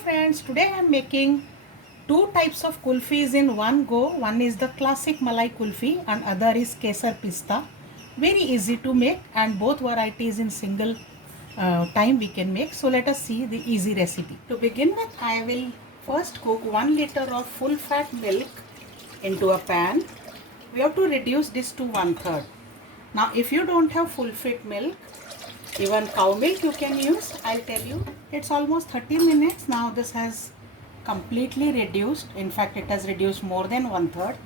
friends, today I am making two types of kulfis in one go. One is the classic malai kulfi and other is kesar pista. Very easy to make and both varieties in single time we can make. So let us see the easy recipe. To begin with, I will first cook 1 liter of full fat milk into a pan. We have to reduce this to 1/3. Now if you don't have full fat milk, even cow milk you can use. I'll tell you, it's almost 30 minutes now. This has completely reduced. In fact, it has reduced more than 1/3.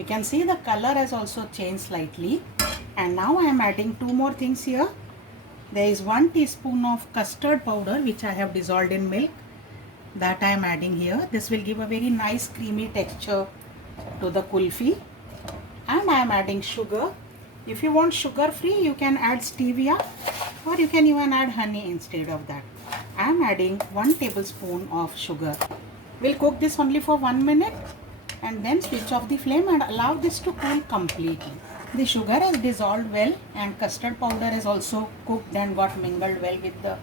You can see the color has also changed slightly. And now I am adding two more things here. There is 1 teaspoon of custard powder which I have dissolved in milk, that I am adding here. This will give a very nice creamy texture to the kulfi. And I am adding sugar. If you want sugar free, you can add stevia or you can even add honey instead of that. I am adding 1 tablespoon of sugar. We'll cook this only for 1 minute and then switch off the flame and allow this to cool completely. The sugar has dissolved well and custard powder is also cooked and got mingled well with the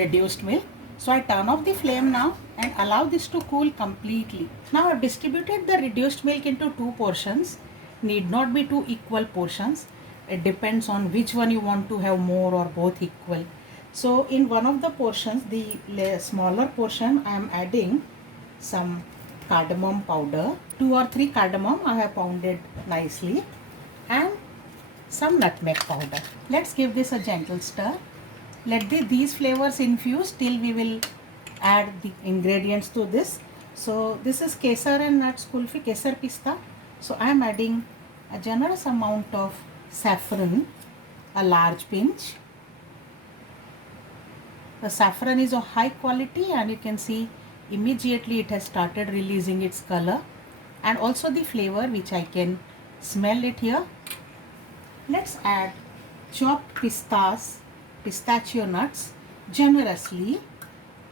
reduced milk. So I turn off the flame now and allow this to cool completely. Now I've distributed the reduced milk into two portions. Need not be two equal portions. It depends on which one you want to have more or both equal. So in one of the portions, the smaller portion, I am adding some cardamom powder. 2 or 3 cardamom I have pounded nicely and some nutmeg powder. Let's give this a gentle stir. Let these flavors infuse till we will add the ingredients to this. So this is kesar and nuts kulfi, kesar pista. So I am adding a generous amount of saffron, a large pinch. The saffron is of high quality and you can see immediately it has started releasing its color and also the flavor, which I can smell it here. Let's add chopped pistachio nuts generously.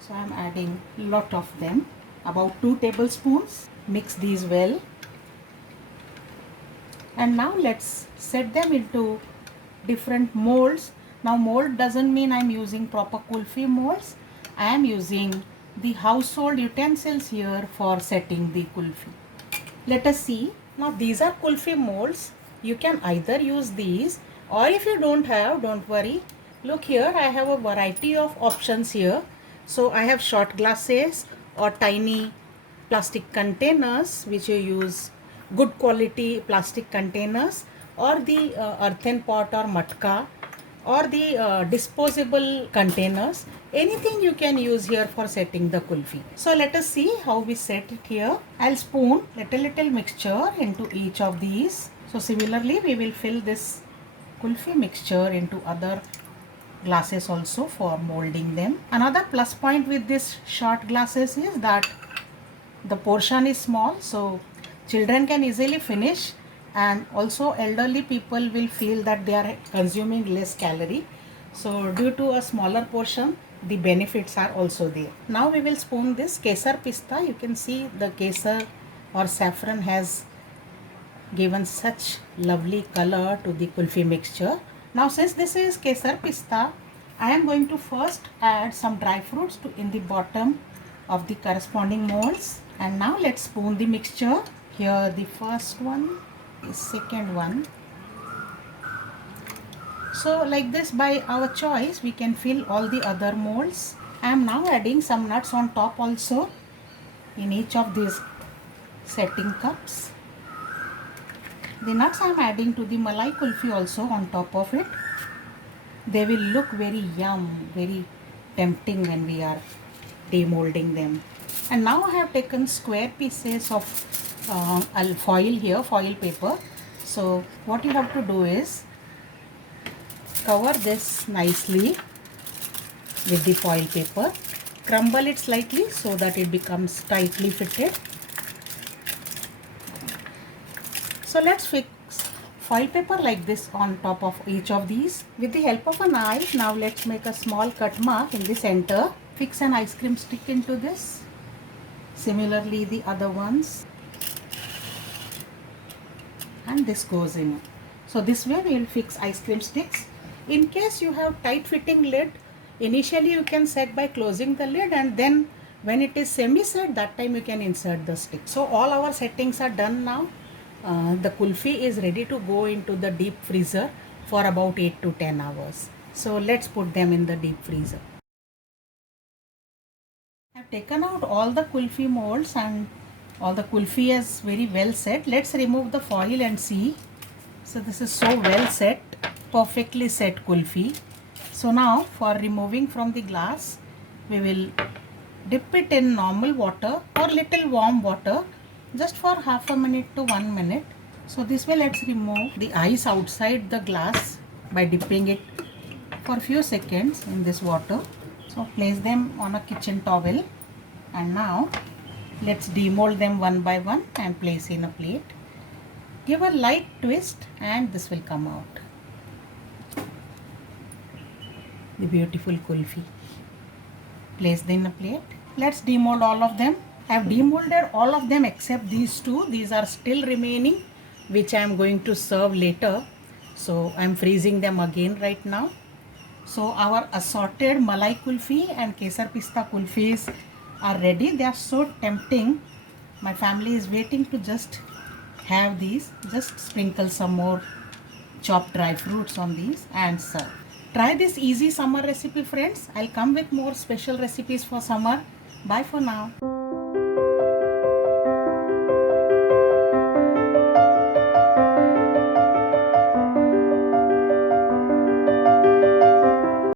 So I am adding lot of them, about 2 tablespoons. Mix these well. And now let's set them into different molds. Now mold doesn't mean I'm using proper kulfi molds. I am using the household utensils here for setting the kulfi. Let us see. Now these are kulfi molds. You can either use these or if you don't have, don't worry. Look here, I have a variety of options here. So I have shot glasses or tiny plastic containers which you use, good quality plastic containers, or the earthen pot or matka, or the disposable containers. Anything you can use here for setting the kulfi. So let us see how we set it here. I'll spoon little mixture into each of these. So similarly we will fill this kulfi mixture into other glasses also for molding them. Another plus point with this short glasses is that the portion is small, so children can easily finish and also elderly people will feel that they are consuming less calorie. So due to a smaller portion, the benefits are also there. Now we will spoon this kesar pista. You can see the kesar or saffron has given such lovely color to the kulfi mixture. Now since this is kesar pista, I am going to first add some dry fruits in the bottom of the corresponding molds. And now let's spoon the mixture. Here the first one, the second one. So like this, by our choice we can fill all the other molds. I am now adding some nuts on top also in each of these setting cups. The nuts I am adding to the malai kulfi also on top of it. They will look very yum, very tempting when we are demolding them. And now I have taken square pieces of foil here, foil paper. So what you have to do is cover this nicely with the foil paper. Crumble it slightly so that it becomes tightly fitted. So let's fix foil paper like this on top of each of these. With the help of a knife, now let's make a small cut mark in the center. Fix an ice cream stick into this. Similarly the other ones. And this goes in. So this way we will fix ice cream sticks. In case you have tight fitting lid, initially you can set by closing the lid and then When it is semi-set, that time you can insert the stick. So all our settings are done now. The kulfi is ready to go into the deep freezer for about 8 to 10 hours. So let's put them in the deep freezer. I've taken out all the kulfi molds and all the kulfi is very well set. Let's remove the foil and see. So this is so well set, perfectly set kulfi. So now for removing from the glass, we will dip it in normal water or little warm water just for half a minute to 1 minute. So this way let's remove the ice outside the glass by dipping it for few seconds in this water. So place them on a kitchen towel and now let's demold them one by one and place in a plate. Give a light twist and this will come out. The beautiful kulfi. Place them in a plate. Let's demold all of them. I have demolded all of them except these two. These are still remaining, which I am going to serve later. So I am freezing them again right now. So our assorted malai kulfi and kesar pista kulfis are ready. They are so tempting. My family is waiting to just have these. Just sprinkle some more chopped dry fruits on these and serve. Try this easy summer recipe, friends. I'll come with more special recipes for summer. Bye for now.